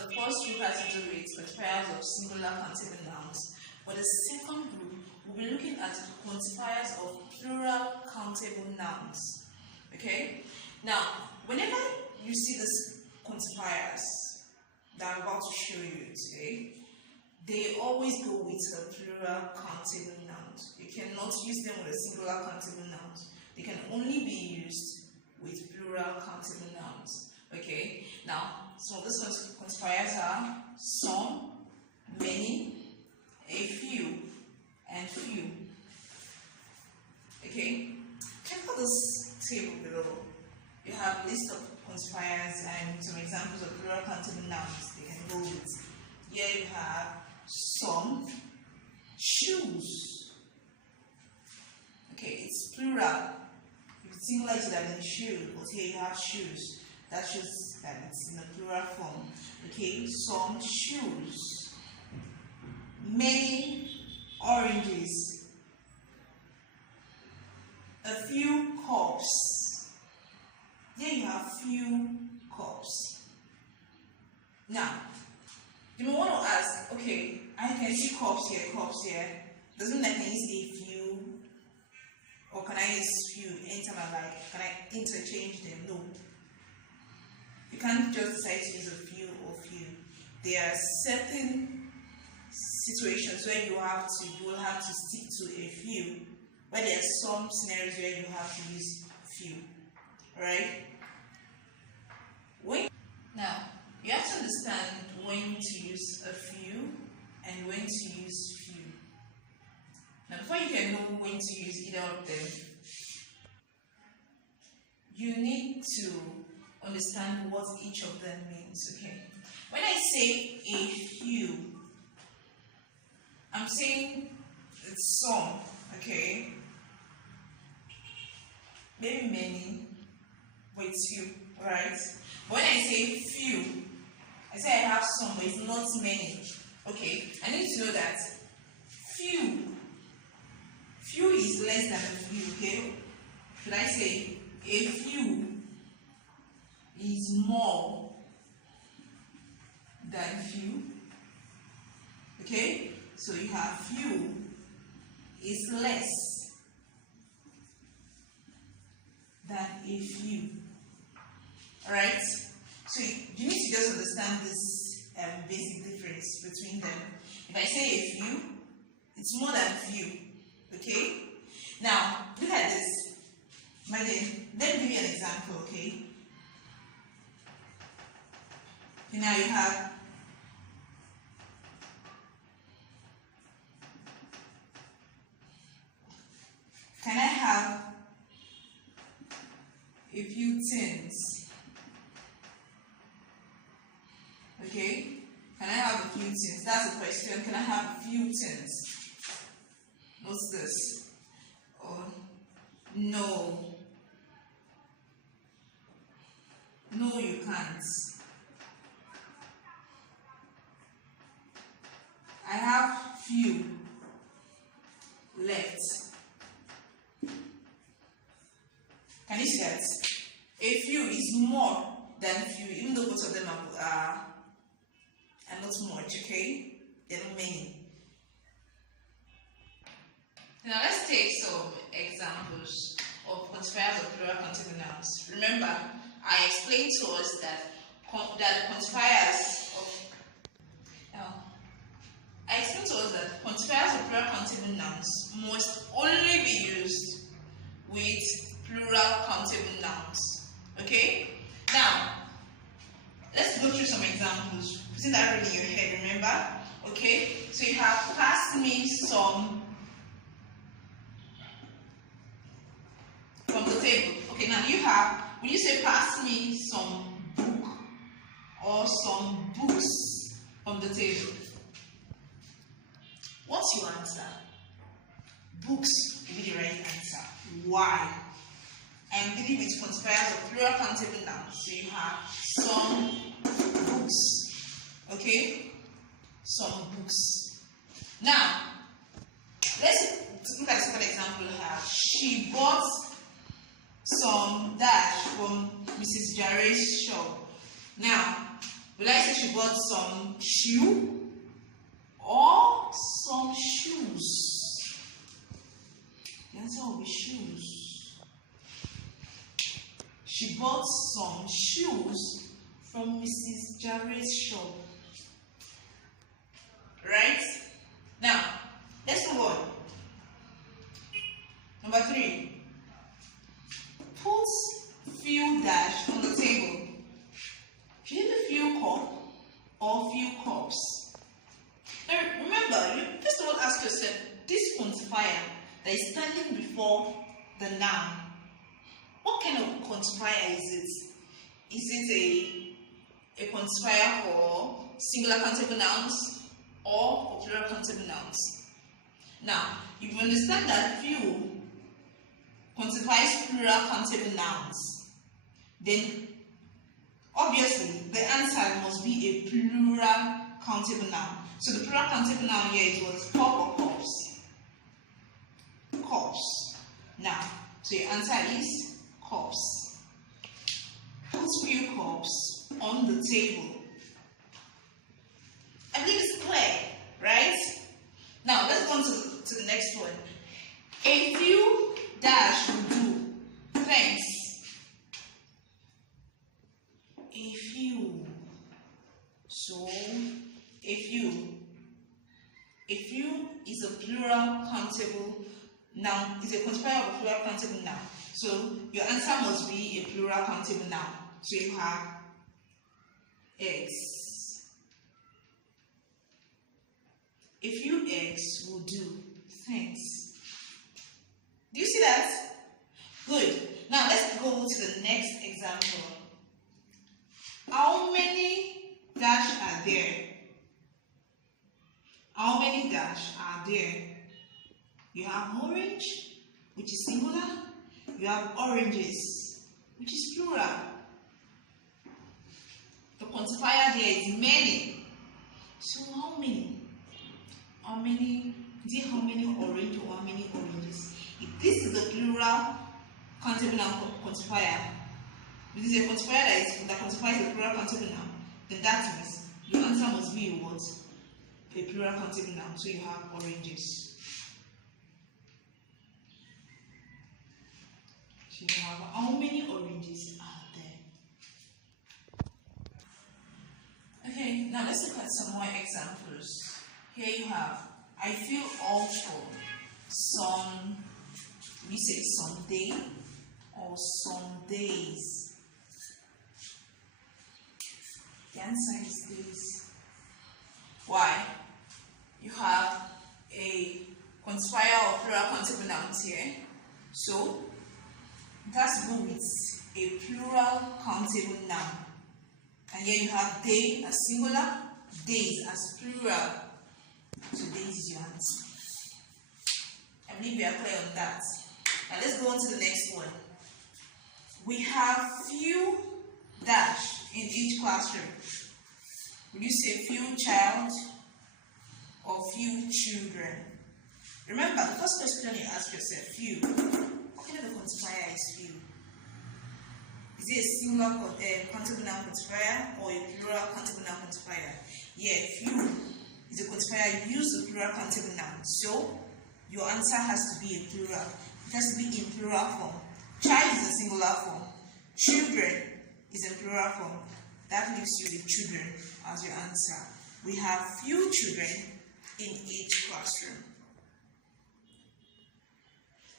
the first group has to do with quantifiers of singular countable nouns. For the second group, we'll be looking at quantifiers of plural countable nouns. Okay? Now, whenever you see these quantifiers that I'm about to show you today, they always go with a plural countable nouns. You cannot use them with a singular countable nouns. They can only be used with plural countable nouns. Okay? Now, some of these quantifiers are some, many, a few, and few. Okay? Check out this table below. You have a list of quantifiers and some examples of plural countable nouns they can go with. Here you have some, shoes. Okay, it's plural. It's similar to that in shoe, but here you have shoes. That shows that it's in a plural form. Okay, some shoes. Many oranges. A few cups. Here you have few cups. Now, you may want to ask, okay, I can see cups here. Doesn't mean I can use a few, or can I use few anytime I like? Can I interchange them? No. You can't just decide to use a few or few. There are certain situations where you will have to stick to a few, but there are some scenarios where you have to use few. Alright? Now, you have to understand when to use a few and when to use few. Now, before you can know when to use either of them, you need to understand what each of them means. Okay? When I say a few, I'm saying it's some. Okay? Maybe many, but it's few. Alright? When I say few, I say I have some, but it's not many. Okay? I need to know that few is less than a few. Okay? Should I say a few is more than few? Okay? So you have few is less than a few. Alright? So you need to just understand this basic difference between them. If I say a few, it's more than few. Okay? Now, look at this. Let me give you an example, okay? Now you have can I have a few tins? Okay? Can I have a few tins? That's the question. Can I have a few tins? What's this? Oh, no. No, you can't. I have few left. Can you see that? A few is more than few, even though both of them are not much, okay? They're not many. Now let's take some examples of quantifiers of plural countable nouns. Remember, I explained to us that quantifiers of plural countable nouns must only be used with plural countable nouns. Okay? Now, let's go through some examples. Putting that really in your head, remember? Okay? So you have pass me some from the table. Okay, now you have, when you say pass me some book or some books from the table, what's your answer? Books will be the right answer. Why? I'm dealing with quantifiers of plural countable nouns. So you have some books. Okay? Some books. Now, let's look at the second example here. She bought some dash from Mrs. Jare's shop. Now, Will I say she bought some shoe or some shoes? The answer will be shoes. She bought some shoes from Mrs. Jared's shop. Right? Now, let's move on. Number 3. Put few dash on the table. Should it be few cup or few cups? Now remember, you first of all ask yourself, this quantifier that is standing before the noun, what kind of quantifier is it? Is it a quantifier for singular countable nouns or for plural countable nouns? Now, if you understand that few quantifies plural countable nouns, then obviously the answer must be a plural countable noun. So the plural countable noun here is what? Cup or cups? Cups. Now, so your answer is cups. Put few cups on the table. I believe it's clear, right? Now let's go on to the next one. A few dash will do. Thanks. A few. So a few is a plural countable noun, is a quantifier of a plural countable noun. So your answer must be a plural countable noun. So you have eggs. A few eggs will do. Thanks. Do you see that? Good. Now let's go to the next example. How many dash are there? How many dash are there? You have orange, which is singular. You have oranges, which is plural. The quantifier there is many. So how many? How many? Is it how many orange or how many oranges? If this is the plural countable noun quantifier, this is a quantifier that quantifies the plural countable noun, then that means your answer must be a what? A plural countable noun. So you have oranges. So you have how many oranges are there? Okay, now let's look at some more examples. Here you have, I feel awful. Some, we say someday or some days. The answer is days. Why? You have a quantifier of plural countable nouns here. So it has to go with a plural countable noun. And here you have day as singular, days as plural. So days is your answer. I believe we are clear on that. Now let's go on to the next one. We have few dash in each classroom. Will you say few child or few children? Remember, the first question you ask yourself, few. What kind of a quantifier is few? Is it a singular countable noun quantifier or a plural countable noun quantifier? Yeah, few is a quantifier. You use the plural countable noun. So your answer has to be a plural. It has to be in plural form. Child is a singular form. Children is in plural form. That leaves you with children as your answer. We have few children in each classroom.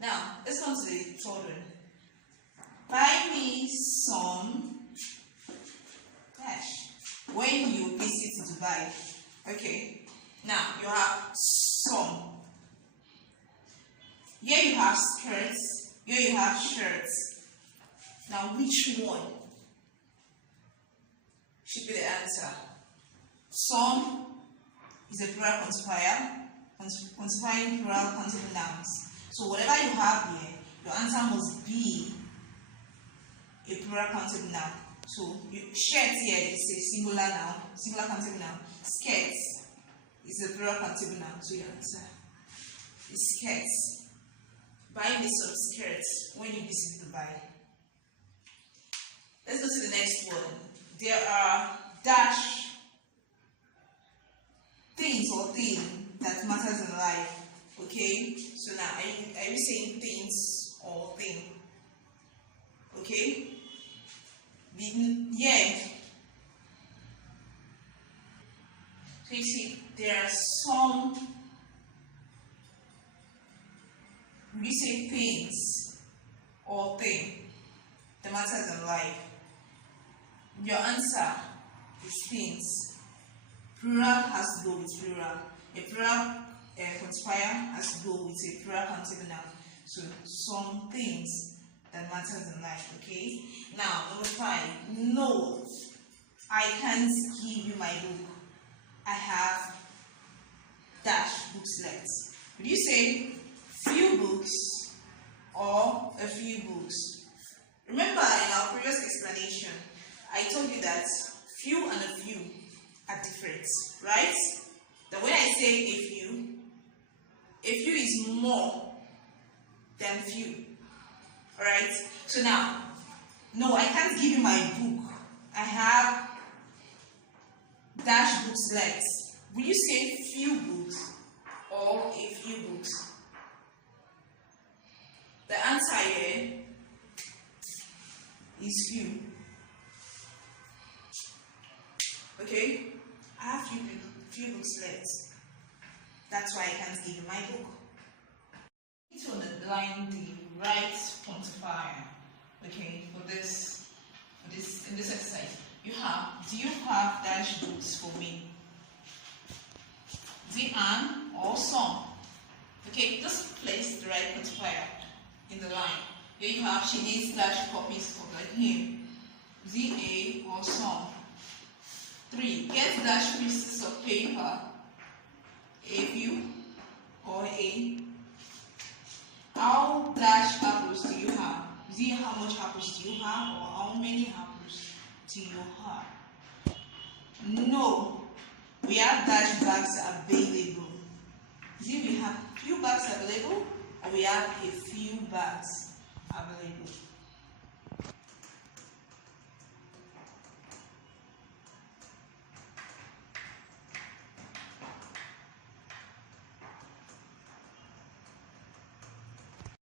Now, let's go on to the third one. Buy me some dash when you visit Dubai. Okay. Now, you have some. Here you have skirts. Here you have shirts. Now, which one should be the answer? Some is a plural quantifier, quantifying plural countable nouns. So whatever you have here, your answer must be a plural countable noun. So shirts here is a singular noun, singular countable noun. Skirts is a plural countable noun. So your answer is skirts. Buy me some skirts when you visit Dubai. Let's go to the next one. There are dash things or thing that matters in life. Okay, so now are you saying things or thing? Okay, yeah. So you see, there are some, we say things or thing that matters in life. Your answer is things. Plural has to go with plural. A plural quantifier has to go with a plural countable noun. So some things that matters in life. Okay. Now number 5. No, I can't give you my book. I have dash books left. Would you say few books or a few books? Remember in our previous explanation, I told you that few and a few are different, right? That when I say a few is more than few. Alright? So now, no, I can't give you my book. I have dash books left. Will you say few books or a few books? The answer here is few. Okay? I have few books left. That's why I can't give you my book. You need to underline the right quantifier. Okay, in this exercise. Do you have dash books for me? Is it an or some? Okay, just place the right quantifier in the line. Here you have she needs dash copies of like him. Is it a or some? 3. Get dash pieces of paper. A few or a. How dash apples do you have? Is it how much apples do you have or how many apples do you have? No, we have dash bags available. Is it we have few bags available or we have a few bags available?